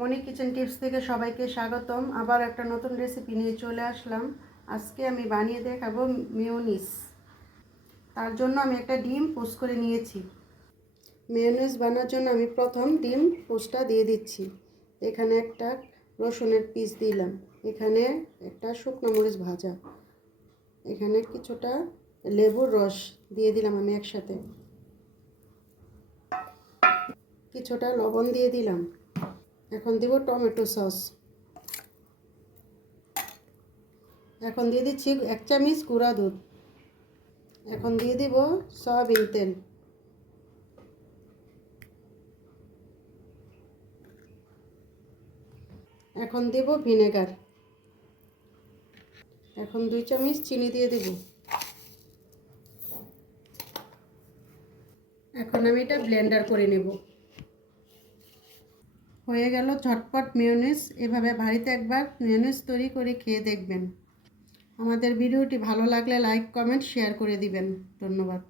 মনি kitchen tips থেকে সবাইকে স্বাগতম। আবার একটা নতুন রেসিপি নিয়ে চলে আসলাম। আজকে আমি বানিয়ে দেখাবো মেয়োনিজ। তার জন্য আমি একটা ডিম পোস্ট করে নিয়েছি। মেয়োনিজ বানানোর জন্য আমি প্রথম ডিম পোস্টটা দিয়ে দিচ্ছি। এখানে একটা রসুনের পিস দিলাম, এখানে একটা শুকনো মরিচ ভাজা, এখানে কিছুটা লেবুর রস দিয়ে দিলাম আমি একসাথে, কিছুটা লবণ দিয়ে দিলাম। এখন দিব টমেটো সস, এখন দিয়ে দিচ্ছি 1 চামচ গুঁড়া দুধ, এখন দিয়ে দিব সয়াবিন তেল, এখন দেব ভিনেগার, এখন 2 চামচ চিনি দিয়ে দেব। এখন আমি এটা ব্লেন্ডার করে নেব। হয়ে গেল ঝটপট মেয়োনিজ। এভাবে বাড়িতে একবার মেয়োনিজ তৈরি করে খেয়ে দেখবেন। আমাদের ভিডিওটি ভালো লাগলে লাইক, কমেন্ট, শেয়ার করে দিবেন। ধন্যবাদ।